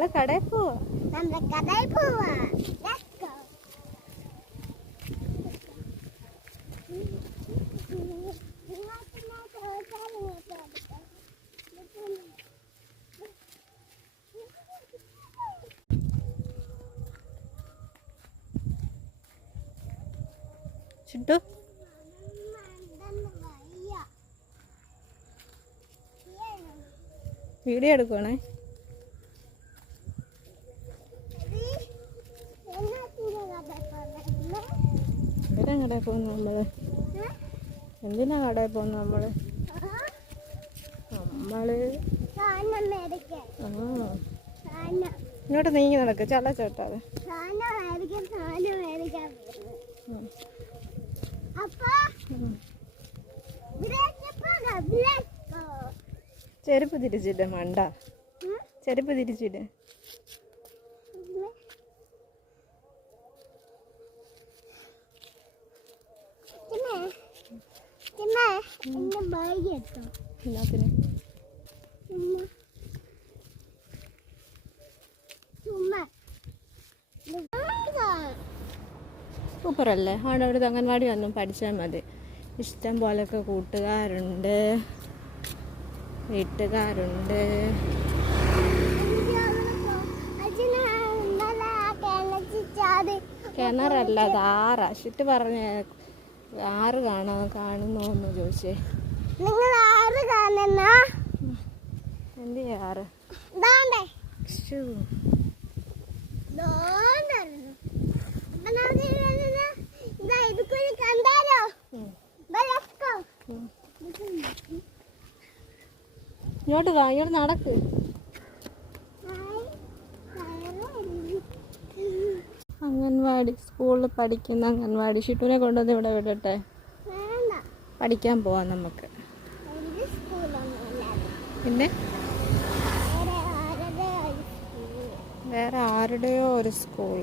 നമ്മള് കടയിൽ പോവാ. ചുട്ടു വീഡിയോ എടുക്കുവാണേ. എന്തിനാ കടയിൽ പോകുന്നു നമ്മള്? എന്തിനാ കടയിൽ പോകുന്നു നമ്മള്? ഇങ്ങോട്ട് നീങ്ങി നടക്ക്, ചള്ള ചോട്ടാതെ. ചെരുപ്പ് തിരിച്ചിട്ട് മണ്ട, ചെരുപ്പ് തിരിച്ചിട്ട്. സൂപ്പറല്ലേ? അവിടെ അവിടെ അംഗൻവാടി വന്നും പഠിച്ചാൽ മതി. ഇഷ്ടം പോലൊക്കെ കൂട്ടുകാരുണ്ട്, വീട്ടുകാരുണ്ട്. കിണറല്ല, അത് ആറാ. ഷിട്ട് പറഞ്ഞ ആറ് കാണുന്നോന്ന് ചോദിച്ചേ. നിങ്ങൾ ആറ് കാണുന്ന എന്ത് ആറ്? ഇങ്ങോട്ട് വാ, ഇങ്ങോട്ട് നടക്ക്. അംഗൻവാടി, സ്കൂളിൽ പഠിക്കുന്ന അംഗൻവാടി. ഷിട്ടുവിനെ കൊണ്ടുവന്ന് ഇവിടെ വിടട്ടെ? പഠിക്കാൻ പോവാം നമുക്ക്. പിന്നെ വേറെ ആരുടെയോ ഒരു സ്കൂൾ.